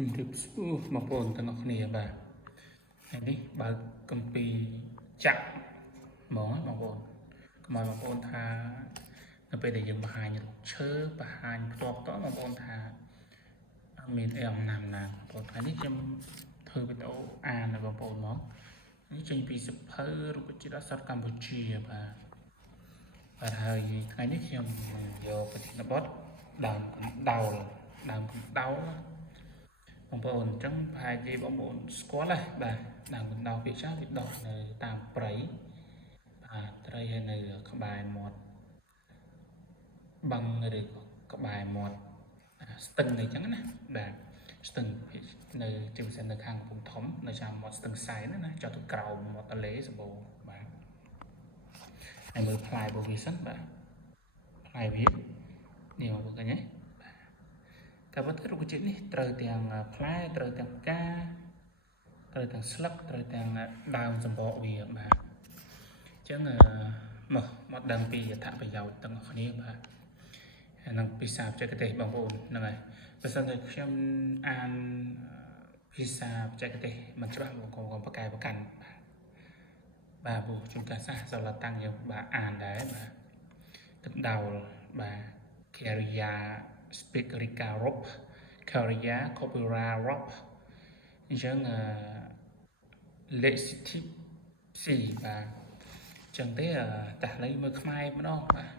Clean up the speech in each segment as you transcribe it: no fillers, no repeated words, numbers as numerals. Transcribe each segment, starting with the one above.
ជំរាបសួរបងប្អូនទាំងអស់គ្នាបាទថ្ងៃនេះបើកំពីចាក់ហ្មងបងប្អូនខ្មោចបងប្អូនថានៅពេលដែលយើងបង្ហាញរូបឈើបង្ហាញផ្ទាល់តបងប្អូនថាមានអីអំណាចណាបងប្អូនថ្ងៃនេះខ្ញុំធ្វើវីដេអូអានដល់បងប្អូនមកនេះចេញពីសភៅរុក្ខជាតិអក្សរកម្ពុជាបាទហើយថ្ងៃនេះខ្ញុំយកប្រធានបទដើមកណ្ដោលបងប្អូនអញ្ចឹងប្រហែលជាបងប្អូនស្គាល់ដែរបាទដើមកណ្ដោលពីចាស់វាដុះនៅតាមព្រៃបាទត្រីហើយនៅក្បែរមាត់បឹងឬក៏ក្បែរមាត់ស្ទឹងអីចឹងណាបាទស្ទឹងនៅជាពិសេសនៅខាងកំពង់ធំនៅចាំមាត់ស្ទឹងសែនណាចុះទៅក្រោមមាត់ទន្លេសម្បូរបាទហើយមើលផ្លែរបស់វាសិនបាទផ្លែវានេះបងប្អូនឃើញទេតែបើរុក្ខជាតិនេះត្រូវទាំងផ្លែត្រូវទាំងផ្កាត្រូវទាំងស្លឹកត្រូវទាំងដើមសម្បកវាបាទអញ្ចឹងមកដឹងពីអត្ថប្រយោជន៍ទាំងអស់គ្នាបាទនិងភាសាបច្ចេកទេសបងប្អូនហ្នឹងហើយបើសិនជាខ្ញុំអានភាសាបច្ចេកទេសមិនច្បាស់បងប្អូនប្រកែប្រកាន់បាទពូជួនកាលសាសលតាំងយើងបាទអានដែរបាទកណ្ដោលបាទ Caria Spicerica Rob Caria Copera Rob អញ្ចឹងLexitic C បាទអញ្ចឹងទេតាស់លេមើលខ្មែរម្ដងបាទ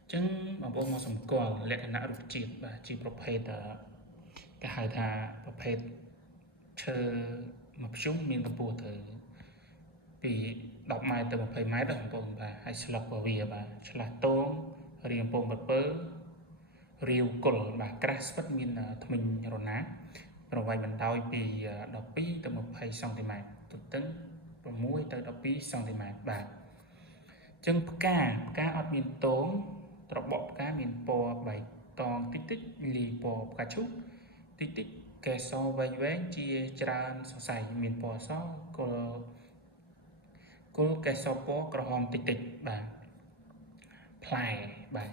អញ្ចឹងបងប្អូនមកសម្គាល់លក្ខណៈរូបជាតិបាទជាប្រភេទគេហៅថាប្រភេទឈើមួយព្យុំមានកម្ពស់ទៅពី10ម៉ែត្រទៅ20ម៉ែត្របងប្អូនបាទហើយស្លឹករបស់វាបាទឆ្លាស់តងរាងពងពើរាវគល់បាទក្រាស់ស្វិតមានធ្មេញរណាប្រវែងបណ្ដោយពី12ទៅ20សង់ទីម៉ែត្រទទឹង6ទៅ12សង់ទីម៉ែត្របាទអញ្ចឹងផ្កាអត់មានតងត្របកផ្កាមានពណ៌បៃតងតិចលីពណ៌ផ្កាឈូកតិចកែសវែងជាច្រើនសរសៃមានពណ៌សគល់កែសពណ៌ក្រហមតិចបាទផ្លែបាទ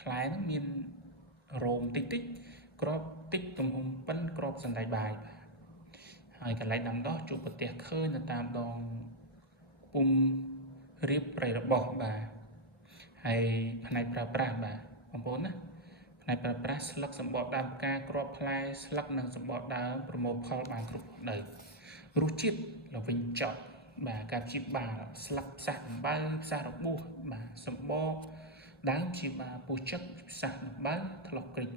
ផ្លែហ្នឹងមានរោមតិចក្របតិចទំហំប៉ិនក្របសណ្ដែកបាយបាទហើយកន្លែងដាំដុះជួបប្រទះឃើញនៅតាមដងពុំរៀបប្រៃរបស់បាទហើយផ្នែកប្រើប្រាស់បាទបងប្អូនណាផ្នែកប្រើប្រាស់ស្លឹកសម្បកដើមផ្កាគ្រាប់ផ្លែស្លឹកនិងសម្បកដើមប្រមូលផលបានគ្រប់រដូវរសជាតិល្វីងចត់បាទការព្យាបាលស្លឹកផ្សះដំបៅផ្សះរបួសបាទសម្បកដើមព្យាបាលពោះចឹកផ្សះដំបៅថ្លោះក្រិច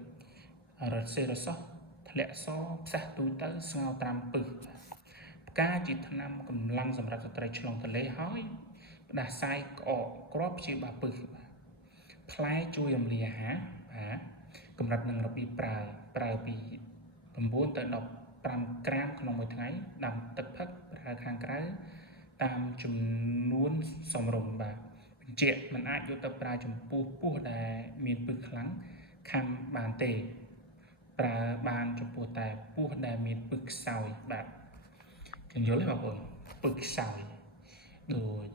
រត់សេរសោះធ្លាក់សផ្សះទូទៅស្ងោត្រាំពឹសផ្កាជាថ្នាំកម្លាំងសម្រាប់ស្ត្រីឆ្លងទន្លេហើយផ្ដាសាយក្អកគ្រាប់ព្យាបាលពឹសបាទផ្លែជួយរំលាយអាហារបាទកម្រិតនិងរបៀបប្រើពី9ទៅ15ក្រាមក្នុងមួយថ្ងៃដាំទឹកផឹកប្រើខាងក្រៅតាមចំនួនសមរម្យបាទបញ្ជាក់មិនអាចយកទៅប្រើចំពោះពោះដែលមានពឹសខ្លាំងខាំបានទេប្រើបានចំពោះតែពោះដែលមានពឹសខ្សោយបាទឃើញយល់ទេបងប្អូនពឹសខ្សោយដូច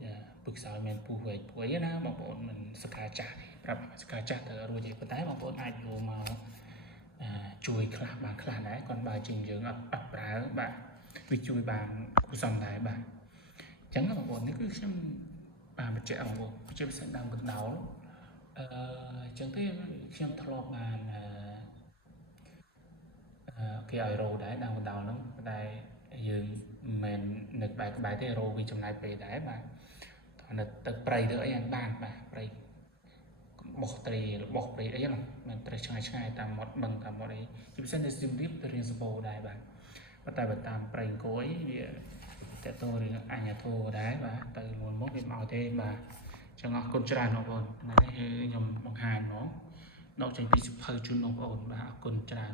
ពឹសខ្សោយមានពោះវែងព្រួយណាបងប្អូនមិនសកាចាស់ប្រាប់សកាចាស់ទៅរួចទេប៉ុន្តែបងប្អូនអាចយកមកជួយខ្លះបានខ្លះដែរគាត់បើជាងយើងអត់ប្រើបាទវាជួយបានគួរសមដែរបាទអញ្ចឹងបងប្អូននេះគឺខ្ញុំបានបញ្ជាក់បងប្អូនជាពិសេសដើមកណ្ដោលអញ្ចឹងទេខ្ញុំធ្លាប់បានគេឲ្យរោដែរដើមកណ្ដោលហ្នឹងតែយើងមិននៅក្បែរទេរោវាចំណាយពេលដែរបាទនៅទឹកព្រៃទៅអីអានបានបាទព្រៃបោះត្រីរបស់ព្រៃអីហ្នឹងមិនត្រីឆ្ងាយតាមមាត់បឹងតាមមាត់អីជាពិសេសនៅសៀមរាបទៅរៀងសម្បូរដែរបាទតែបើតាមព្រៃអង្គរវាតើតរឿងអញ្ញាធម៌ដែរបាទទៅមុនមកវាមកទេបាទចឹងអរគុណច្រើនបងប្អូនថ្ងៃនេះខ្ញុំបង្ហាញហ្មងដកចេញពីសភៅជូនបងប្អូនបាទអរគុណច្រើន